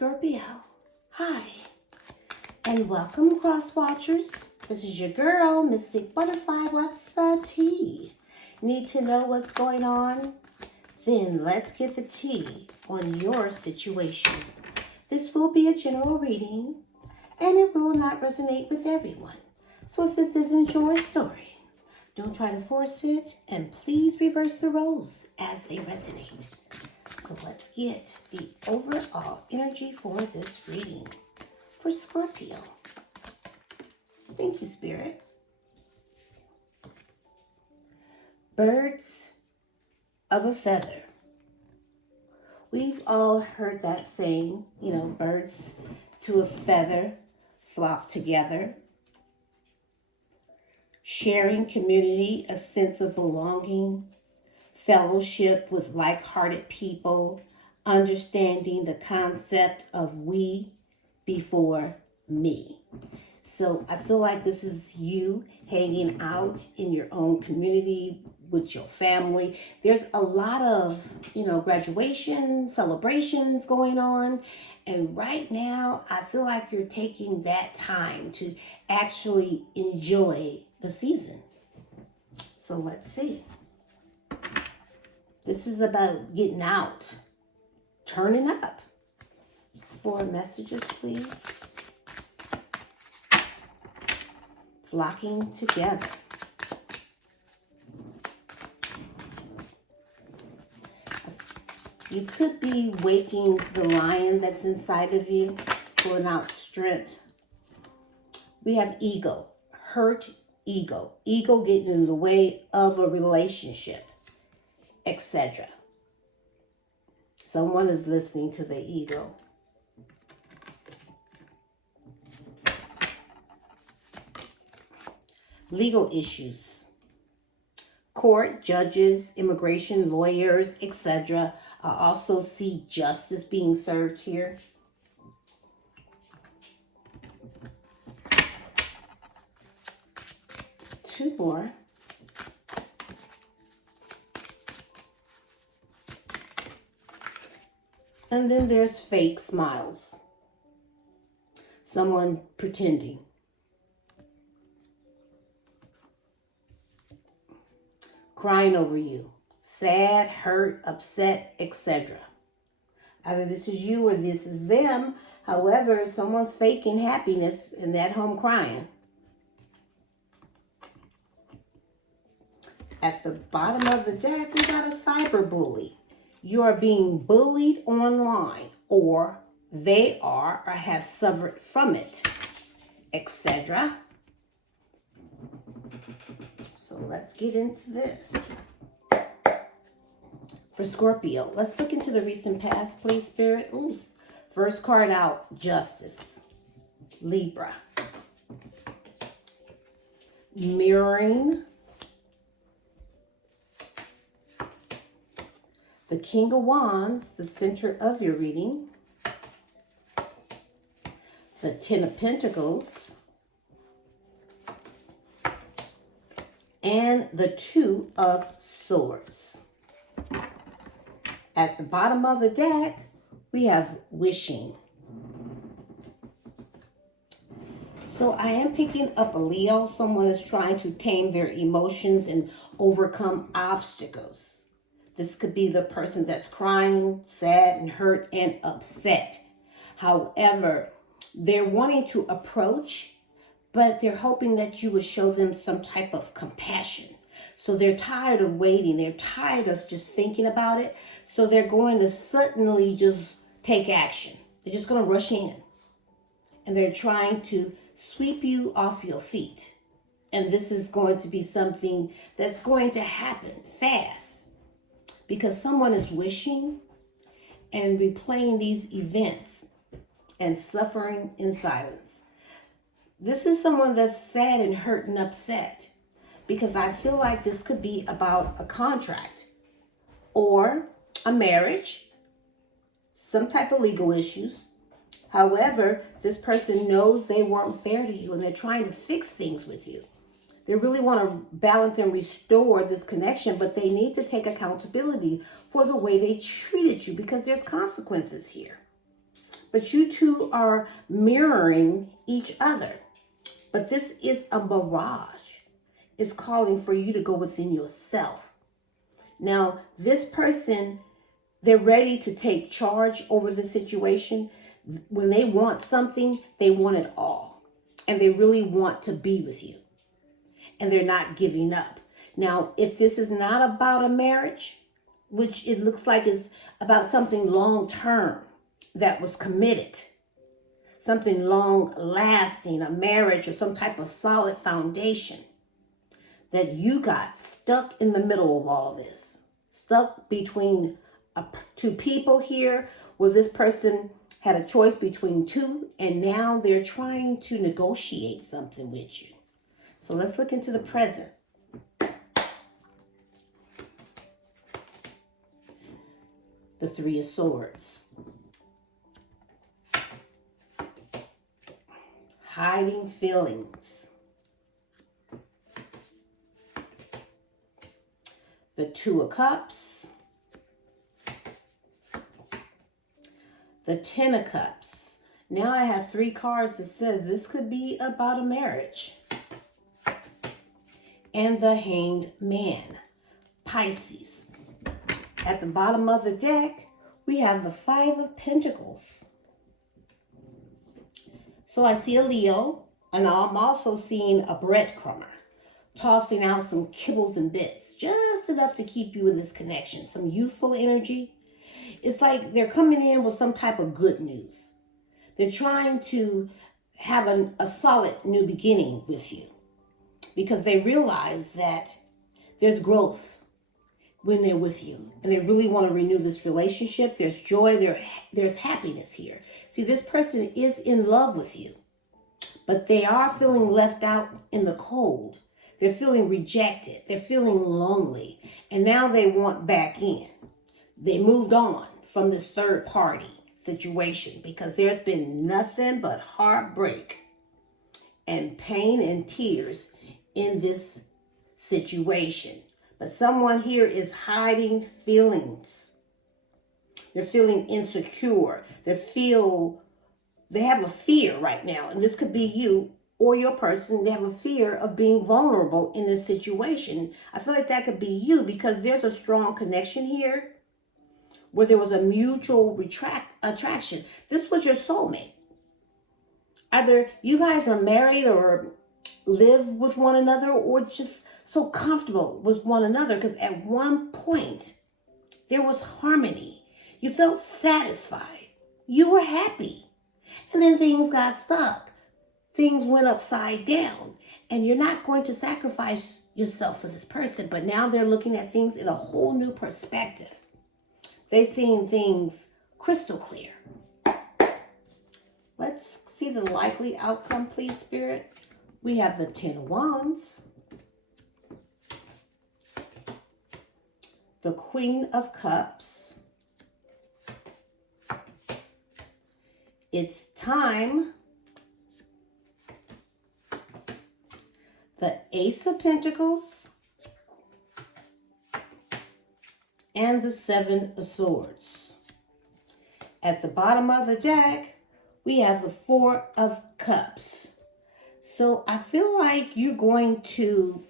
Scorpio. Hi, and welcome, Cross Watchers. This is your girl, Mystic Butterfly. What's the tea? Need to know what's going on? Then let's get the tea on your situation. This will be a general reading, and it will not resonate with everyone. So if this isn't your story, don't try to force it, and please reverse the roles as they resonate. So let's get the overall energy for this reading for Scorpio. Thank you, Spirit. Birds of a feather. We've all heard that saying, birds to a feather flock together. Sharing community, a sense of belonging, fellowship with like-hearted people, understanding the concept of we before me. So I feel like this is you hanging out in your own community with your family. There's a lot of, graduations, celebrations going on. And right now, I feel like you're taking that time to actually enjoy the season. So let's see. This is about getting out, turning up. 4 messages, please. Flocking together. You could be waking the lion that's inside of you, pulling out strength. We have ego, hurt ego getting in the way of a relationship, etc. Someone is listening to the ego. Legal issues. Court, judges, immigration, lawyers, etc. I also see justice being served here. Two more. And then there's fake smiles. Someone pretending. Crying over you. Sad, hurt, upset, etc. Either this is you or this is them. However, someone's faking happiness and at home crying. At the bottom of the deck, we got a cyberbully. You are being bullied online, or they are or have suffered from it, etc. So let's get into this. For Scorpio, let's look into the recent past, please, Spirit. Ooh. First card out, Justice. Libra. Mirroring. The King of Wands, the center of your reading. The 10 of Pentacles. And the 2 of Swords. At the bottom of the deck, we have wishing. So I am picking up a Leo. Someone is trying to tame their emotions and overcome obstacles. This could be the person that's crying, sad, and hurt, and upset. However, they're wanting to approach, but they're hoping that you would show them some type of compassion. So they're tired of waiting. They're tired of just thinking about it. So they're going to suddenly just take action. They're just going to rush in. And they're trying to sweep you off your feet. And this is going to be something that's going to happen fast. Because someone is wishing and replaying these events and suffering in silence. This is someone that's sad and hurt and upset. Because I feel like this could be about a contract or a marriage, some type of legal issues. However, this person knows they weren't fair to you and they're trying to fix things with you. They really want to balance and restore this connection, but they need to take accountability for the way they treated you because there's consequences here. but you two are mirroring each other. But this is a mirage. It's calling for you to go within yourself. Now, this person, they're ready to take charge over the situation. When they want something, they want it all. And they really want to be with you. And they're not giving up. Now, if this is not about a marriage, which it looks like is about something long term that was committed, something long lasting, a marriage or some type of solid foundation, that you got stuck in the middle of all this, stuck between two people here, where this person had a choice between two, and now they're trying to negotiate something with you. So let's look into the present. The Three of Swords. Hiding feelings. The Two of Cups. The Ten of Cups. Now I have 3 cards that says this could be about a marriage. And the Hanged Man. Pisces. At the bottom of the deck, we have the Five of Pentacles. So I see a Leo, and I'm also seeing a breadcrumber, tossing out some kibbles and bits, just enough to keep you in this connection. Some youthful energy. It's like they're coming in with some type of good news. They're trying to have a solid new beginning with you, because they realize that there's growth when they're with you, and they really want to renew this relationship. There's joy, there's happiness here. See, this person is in love with you, but they are feeling left out in the cold. They're feeling rejected. They're feeling lonely, and now they want back in. They moved on from this third party situation because there's been nothing but heartbreak and pain and tears in this situation. But someone here is hiding feelings. They're feeling insecure. They have a fear right now. And this could be you or your person. They have a fear of being vulnerable in this situation. I feel like that could be you, because there's a strong connection here where there was a mutual attraction. This was your soulmate. Either you guys are married or live with one another, or just so comfortable with one another, because at one point there was harmony. You felt satisfied. You were happy. And then things got stuck. Things went upside down. And you're not going to sacrifice yourself for this person, but now they're looking at things in a whole new perspective. They're seeing things crystal clear. Let's see the likely outcome, please, Spirit. We have the Ten of Wands, the Queen of Cups. It's time. The Ace of Pentacles and the Seven of Swords. At the bottom of the deck, we have the Four of Cups. So I feel like you're going to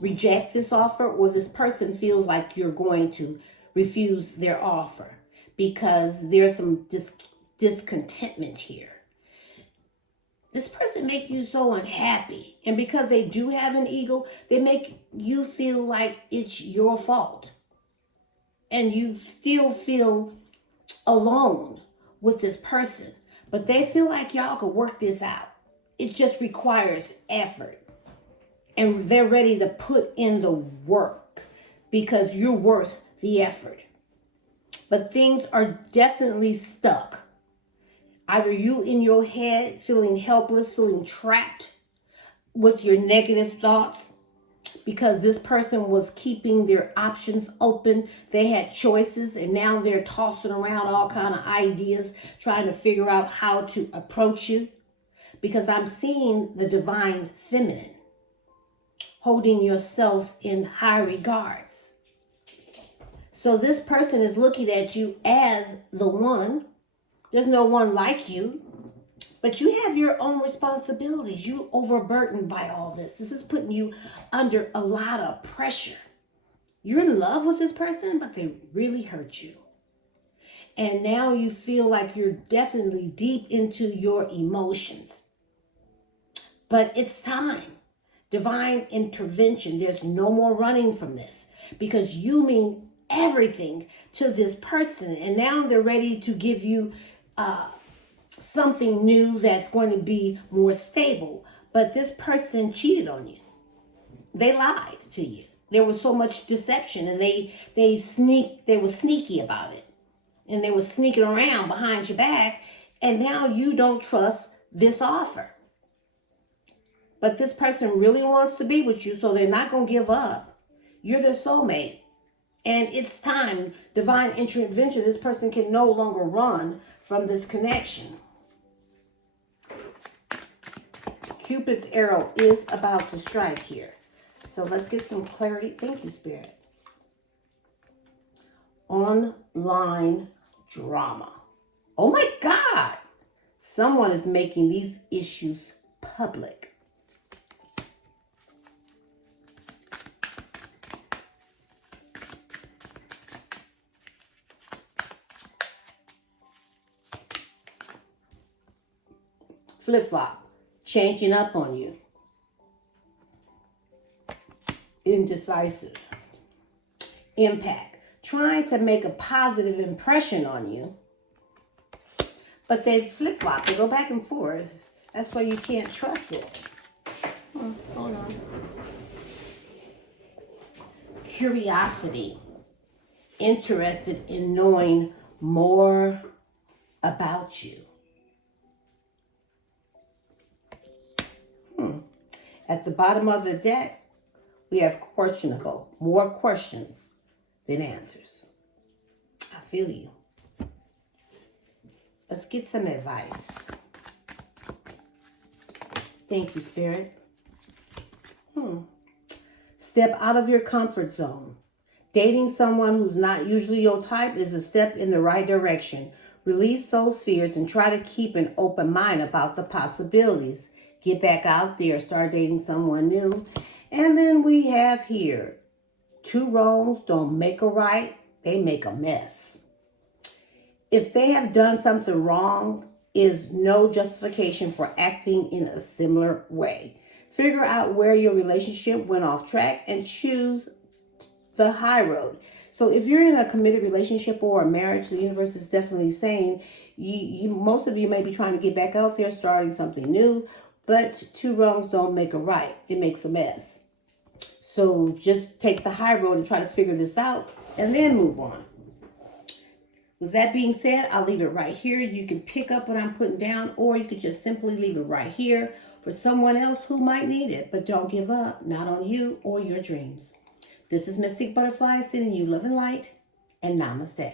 reject this offer, or this person feels like you're going to refuse their offer, because there's some discontentment here. This person makes you so unhappy, and because they do have an ego, they make you feel like it's your fault, and you still feel alone with this person, but they feel like y'all could work this out. It just requires effort, and they're ready to put in the work because you're worth the effort. But things are definitely stuck. Either you in your head feeling helpless, feeling trapped with your negative thoughts, because this person was keeping their options open. They had choices, and now they're tossing around all kind of ideas, trying to figure out how to approach you. Because I'm seeing the divine feminine, holding yourself in high regards. So this person is looking at you as the one There's no one like you. But you have your own responsibilities. You overburdened by all this. This is putting you under a lot of pressure. You're in love with this person, but they really hurt you. And now you feel like you're definitely deep into your emotions. But it's time. Divine intervention. There's no more running from this because you mean everything to this person. And now they're ready to give you something new that's going to be more stable. But this person cheated on you. They lied to you. There was so much deception, and they were sneaky about it. And they were sneaking around behind your back, and now you don't trust this offer. But this person really wants to be with you, so they're not going to give up. You're their soulmate. And it's time, divine intervention. This person can no longer run from this connection. Cupid's arrow is about to strike here. So let's get some clarity. Thank you, Spirit. Online drama. Oh my God. Someone is making these issues public. Flip-flop. Changing up on you. Indecisive. Impact. Trying to make a positive impression on you. But they flip-flop. They go back and forth. That's why you can't trust it. Hold on. Curiosity. Interested in knowing more about you. At the bottom of the deck, we have questionable. More questions than answers. I feel you. Let's get some advice. Thank you, Spirit. Step out of your comfort zone. Dating someone who's not usually your type is a step in the right direction. Release those fears and try to keep an open mind about the possibilities. Get back out there, start dating someone new. And then we have here, 2 wrongs don't make a right, they make a mess. If they have done something wrong, is no justification for acting in a similar way. Figure out where your relationship went off track and choose the high road. So if you're in a committed relationship or a marriage, the universe is definitely saying, most of you may be trying to get back out there, starting something new. But 2 wrongs don't make a right. It makes a mess. So just take the high road and try to figure this out and then move on. With that being said, I'll leave it right here. You can pick up what I'm putting down, or you could just simply leave it right here for someone else who might need it. But don't give up, not on you or your dreams. This is Mystic Butterfly sending you love and light, and namaste.